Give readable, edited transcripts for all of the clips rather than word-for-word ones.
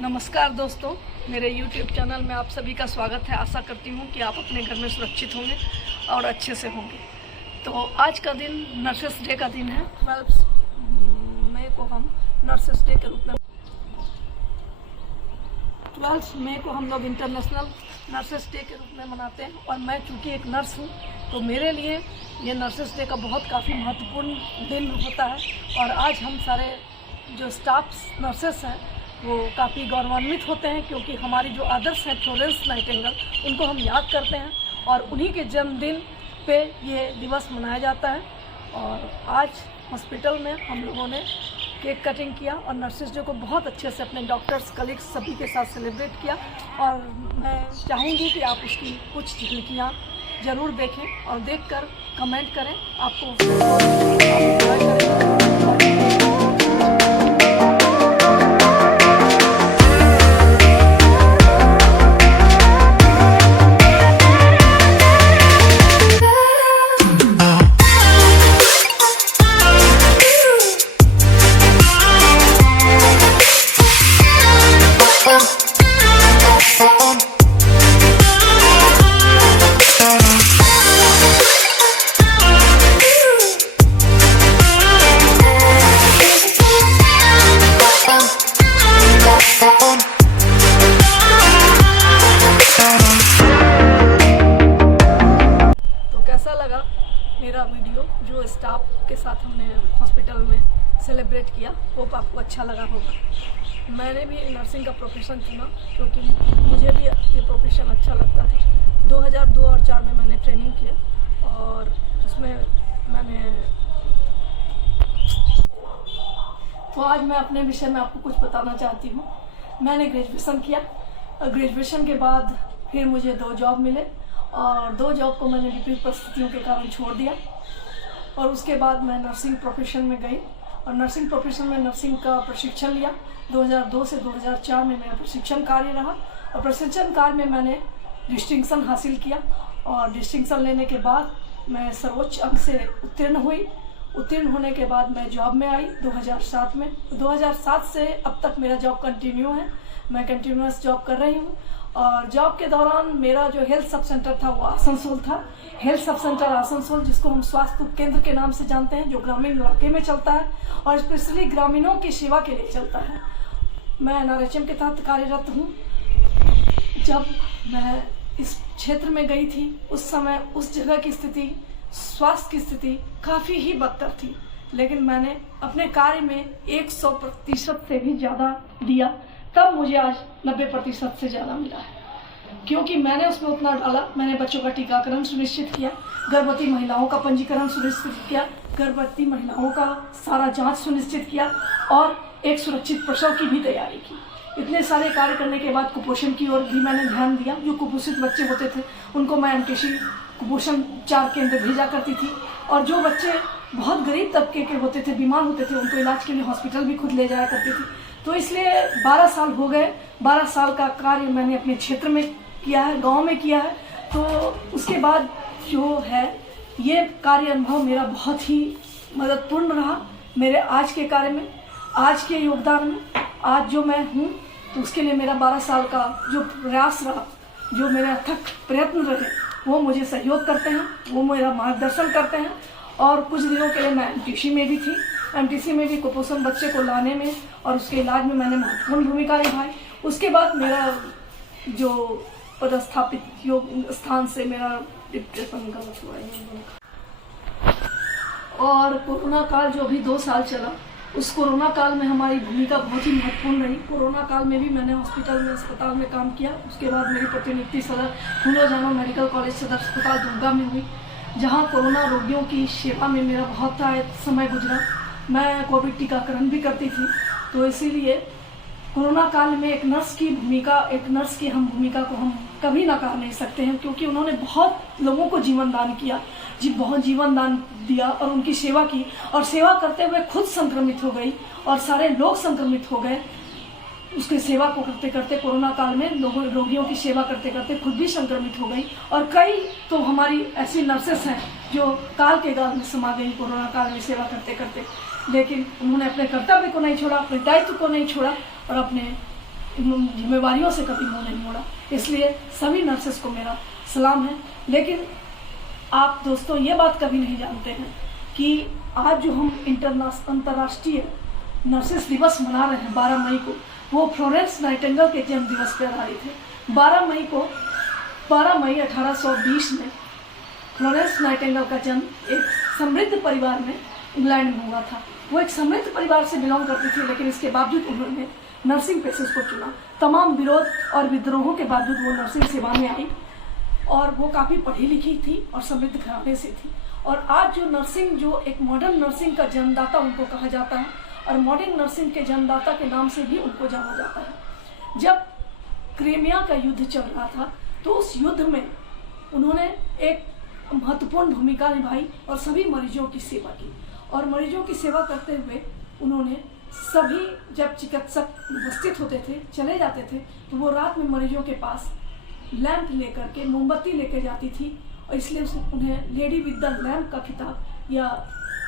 नमस्कार दोस्तों, मेरे YouTube चैनल में आप सभी का स्वागत है। आशा करती हूँ कि आप अपने घर में सुरक्षित होंगे और अच्छे से होंगे। तो आज का दिन नर्सेस डे का दिन है। 12 मई को हम नर्सेस डे के रूप में 12 मई को हम लोग इंटरनेशनल नर्सेस डे के रूप में मनाते हैं। और मैं चूँकि एक नर्स हूँ तो मेरे लिए ये नर्सेस डे का काफ़ी महत्वपूर्ण दिन होता है। और आज हम सारे जो स्टाफ्स नर्सेस हैं वो काफ़ी गौरवान्वित होते हैं, क्योंकि हमारी जो आदर्श हैं फ्लोरेंस नाइटिंगेल, उनको हम याद करते हैं और उन्हीं के जन्मदिन पे ये दिवस मनाया जाता है। और आज हॉस्पिटल में हम लोगों ने केक कटिंग किया और नर्सेस डे को बहुत अच्छे से अपने डॉक्टर्स कलीग्स सभी के साथ सेलिब्रेट किया। और मैं चाहूँगी कि आप उसकी कुछ झलकियाँ ज़रूर देखें और देखकर कमेंट करें। कैसा लगा मेरा वीडियो जो स्टाफ के साथ हमने हॉस्पिटल में सेलिब्रेट किया, होप आपको अच्छा लगा होगा। मैंने भी नर्सिंग का प्रोफेशन चुना क्योंकि मुझे भी ये प्रोफेशन अच्छा लगता था। 2002 और 2004 में मैंने ट्रेनिंग किया और उसमें तो आज मैं अपने विषय में आपको कुछ बताना चाहती हूँ। मैंने ग्रेजुएशन किया और ग्रेजुएशन के बाद फिर मुझे 2 जॉब मिले और 2 जॉब को मैंने विपरीत परिस्थितियों के कारण छोड़ दिया। और उसके बाद मैं नर्सिंग प्रोफेशन में गई और नर्सिंग प्रोफेशन में नर्सिंग का प्रशिक्षण लिया। 2002 से 2004 में मेरा प्रशिक्षण कार्य रहा और प्रशिक्षण कार्य में मैंने डिस्टिंक्शन हासिल किया। और डिस्टिंक्शन लेने के बाद मैं सर्वोच्च अंक से उत्तीर्ण हुई। उत्तीर्ण होने के बाद मैं जॉब में आई 2007 में। 2007 से अब तक मेरा जॉब कंटिन्यू है, मैं कंटिन्यूअस जॉब कर रही हूँ। और जॉब के दौरान मेरा जो हेल्थ सब सेंटर था वो आसनसोल था। हेल्थ सब सेंटर आसनसोल, जिसको हम स्वास्थ्य केंद्र के नाम से जानते हैं, जो ग्रामीण इलाके में चलता है और स्पेशली ग्रामीणों की सेवा के लिए चलता है। मैं NRHM के तहत कार्यरत हूँ। जब मैं इस क्षेत्र में गई थी उस समय उस जगह की स्थिति, स्वास्थ्य की स्थिति काफ़ी ही बदतर थी, लेकिन मैंने अपने कार्य में 100% से भी ज़्यादा दिया, तब मुझे आज 90% से ज़्यादा मिला है। क्योंकि मैंने उसमें उतना डाला। मैंने बच्चों का टीकाकरण सुनिश्चित किया, गर्भवती महिलाओं का पंजीकरण सुनिश्चित किया, गर्भवती महिलाओं का सारा जांच सुनिश्चित किया और एक सुरक्षित प्रसव की भी तैयारी की। इतने सारे कार्य करने के बाद कुपोषण की ओर भी मैंने ध्यान दिया। जो कुपोषित बच्चे होते थे उनको मैं MTC कुपोषण 4 केंद्र भेजा करती थी। और जो बच्चे बहुत गरीब तबके के होते थे, बीमार होते थे, उनको इलाज के लिए हॉस्पिटल भी खुद ले जाया करती थी। तो इसलिए 12 साल हो गए। 12 साल का कार्य मैंने अपने क्षेत्र में किया है, गांव में किया है। तो उसके बाद जो है ये कार्य अनुभव मेरा बहुत ही मददपूर्ण रहा मेरे आज के कार्य में, आज के योगदान में। आज जो मैं हूँ तो उसके लिए मेरा 12 साल का जो प्रयास रहा, जो मेरे अथक प्रयत्न रहे, वो मुझे सहयोग करते हैं, वो मेरा मार्गदर्शन करते हैं। और कुछ दिनों के लिए मैं MTC में भी थी। MTC में भी कुपोषण बच्चे को लाने में और उसके इलाज में मैंने महत्वपूर्ण भूमिका निभाई। उसके बाद मेरा जो पदस्थापित योग स्थान से मेरा डिप्रेशन का हुआ। और कोरोना काल जो भी 2 साल चला, उस कोरोना काल में हमारी भूमिका बहुत ही महत्वपूर्ण रही। कोरोना काल में भी मैंने हॉस्पिटल में, अस्पताल में काम किया। उसके बाद मेरी प्रतिनियुक्ति सदर फूलो जानो मेडिकल कॉलेज सदर अस्पताल दुर्गा में हुई, जहाँ कोरोना रोगियों की सेवा में मेरा बहुत समय गुजरा। मैं कोविड टीकाकरण भी करती थी। तो इसीलिए कोरोना काल में एक नर्स की भूमिका को हम कभी नकार नहीं सकते हैं, क्योंकि उन्होंने बहुत लोगों को जीवन दान किया, बहुत जीवन दान दिया और उनकी सेवा की। और सेवा करते हुए खुद संक्रमित हो गई और सारे लोग संक्रमित हो गए। उसकी सेवा को करते करते कोरोना काल में रोगियों की सेवा करते करते खुद भी संक्रमित हो गई। और कई तो हमारी ऐसी नर्सेस हैं जो काल के गाल में समा गई कोरोना काल में सेवा करते करते। लेकिन उन्होंने अपने कर्तव्य को नहीं छोड़ा, अपने दायित्व को नहीं छोड़ा और अपने जिम्मेवारियों से कभी मुंह नहीं मोड़ा। इसलिए सभी नर्सेस को मेरा सलाम है। लेकिन आप दोस्तों ये बात कभी नहीं जानते हैं कि आज जो हम अंतर्राष्ट्रीय नर्सेस दिवस मना रहे हैं 12 मई को, वो फ्लोरेंस नाइटिंगेल के जन्म दिवस पर आधारित है। 12 मई 1820 में फ्लोरेंस नाइटिंगेल का जन्म एक समृद्ध परिवार में इंग्लैंड में हुआ था। वो एक समृद्ध परिवार से बिलोंग करती थी, लेकिन इसके बावजूद उन्होंने नर्सिंग पेशेस को चुना। तमाम विरोध और विद्रोहों के बावजूद वो नर्सिंग सेवा में आई और वो काफ़ी पढ़ी लिखी थी और समृद्ध घराने से थी। और आज जो नर्सिंग, जो एक मॉडर्न नर्सिंग का जन्मदाता उनको कहा जाता है और मॉडर्न नर्सिंग के जन्मदाता के नाम से भी उनको जाना जाता है। जब क्रीमिया का युद्ध चल रहा था तो उस युद्ध में उन्होंने एक महत्वपूर्ण भूमिका निभाई और सभी मरीजों की सेवा की। और मरीजों की सेवा करते हुए उन्होंने सभी, जब चिकित्सक उपस्थित होते थे, चले जाते थे, तो वो रात में मरीजों के पास लैंप लेकर के, मोमबत्ती लेकर जाती थी और इसलिए उन्हें लेडी विद द लैंप का खिताब या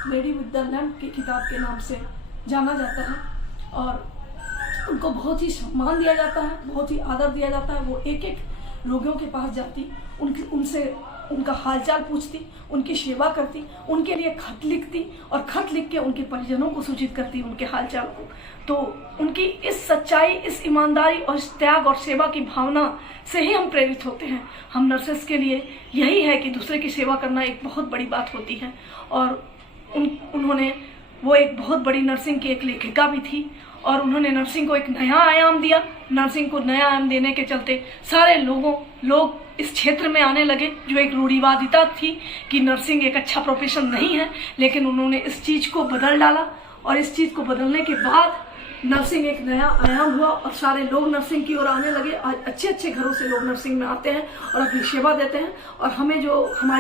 लेडी विद द लैंप के खिताब के नाम से जाना जाता है। और उनको बहुत ही सम्मान दिया जाता है, बहुत ही आदर दिया जाता है। वो एक एक रोगियों के पास जाती, उनसे उनका हालचाल पूछती, उनकी सेवा करती, उनके लिए खत लिखती और खत लिख के उनके परिजनों को सूचित करती उनके हालचाल को। तो उनकी इस सच्चाई, इस ईमानदारी और इस त्याग और सेवा की भावना से ही हम प्रेरित होते हैं। हम नर्सेस के लिए यही है कि दूसरे की सेवा करना एक बहुत बड़ी बात होती है। और उन्होंने, वो एक बहुत बड़ी नर्सिंग की एक लेखिका भी थी और उन्होंने नर्सिंग को एक नया आयाम दिया। नर्सिंग को नया आयाम देने के चलते सारे लोग इस क्षेत्र में आने लगे, जो एक रूढ़िवादिता थी कि नर्सिंग एक अच्छा प्रोफेशन नहीं है। लेकिन उन्होंने इस चीज़ को बदल डाला और इस चीज़ को बदलने के बाद नर्सिंग एक नया आयाम हुआ और सारे लोग नर्सिंग की ओर आने लगे। आज अच्छे अच्छे घरों से लोग नर्सिंग में आते हैं और अपनी सेवा देते हैं। और हमारी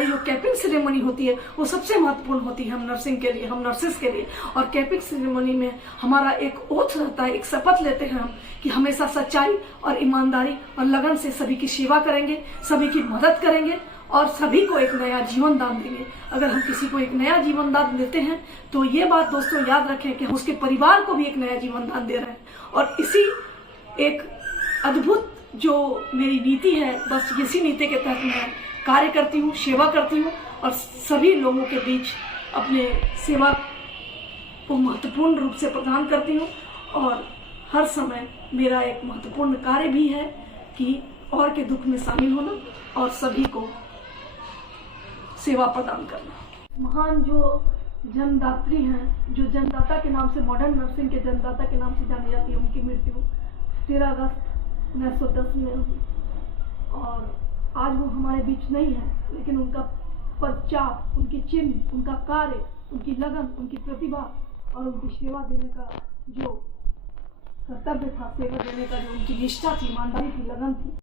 जो कैपिंग सेरेमनी होती है वो सबसे महत्वपूर्ण होती है हम नर्सिंग के लिए, हम नर्सेस के लिए। और कैपिंग सेरेमनी में हमारा एक ओथ रहता है, एक शपथ लेते हैं हम कि हमेशा सच्चाई और ईमानदारी और लगन से सभी की सेवा करेंगे, सभी की मदद करेंगे और सभी को एक नया जीवन दान देंगे। अगर हम किसी को एक नया जीवन दान देते हैं तो ये बात दोस्तों याद रखें कि हम उसके परिवार को भी एक नया जीवन दान दे रहे हैं। और इसी एक अद्भुत जो मेरी नीति है, बस इसी नीति के तहत मैं कार्य करती हूँ, सेवा करती हूँ और सभी लोगों के बीच अपने सेवा को महत्वपूर्ण रूप से प्रदान करती हूँ। और हर समय मेरा एक महत्वपूर्ण कार्य भी है कि और के दुख में शामिल होना और सभी को सेवा प्रदान करना। महान जो जन्मदात्री हैं, जो जन्मदाता के नाम से, मॉडर्न नर्सिंग के जन्मदाता के नाम से जानी जाती है, उनकी मृत्यु 13 अगस्त 1910 में हुई। और आज वो हमारे बीच नहीं है, लेकिन उनका पदचाप, उनकी चिन्ह, उनका कार्य, उनकी लगन, उनकी प्रतिभा और उनकी सेवा देने का जो कर्तव्य था, सेवा देने का जो उनकी निष्ठा थी, ईमानदारी थी, लगन थी।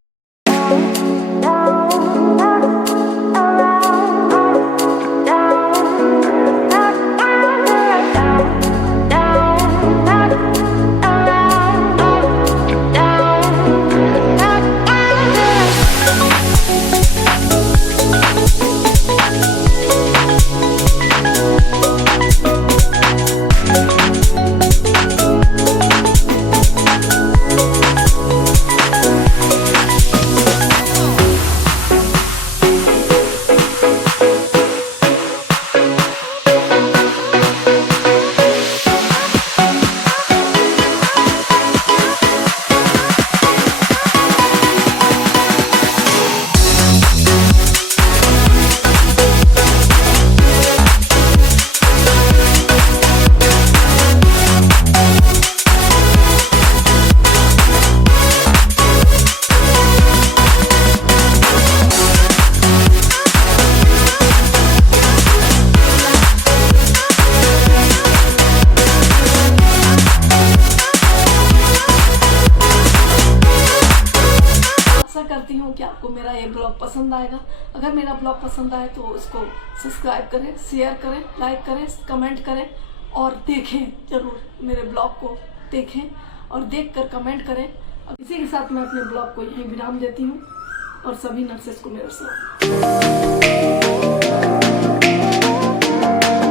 कि आपको मेरा ये ब्लॉग पसंद आएगा। अगर मेरा ब्लॉग पसंद आए तो इसको सब्सक्राइब करें, शेयर करें, लाइक करें, कमेंट करें और देखें, ज़रूर मेरे ब्लॉग को देखें और देखकर कमेंट करें। इसी के साथ मैं अपने ब्लॉग को यहीं विराम देती हूँ और सभी नर्सेस को मेरा सलाम।